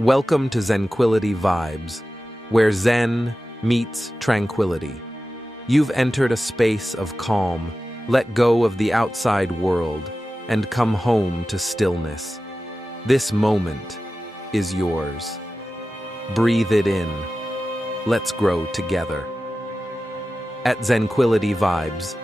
Welcome to Zenquility Vibes, where Zen meets tranquility. You've entered a space of calm, let go of the outside world, and come home to stillness. This moment is yours. Breathe it in. Let's grow together. At Zenquility Vibes,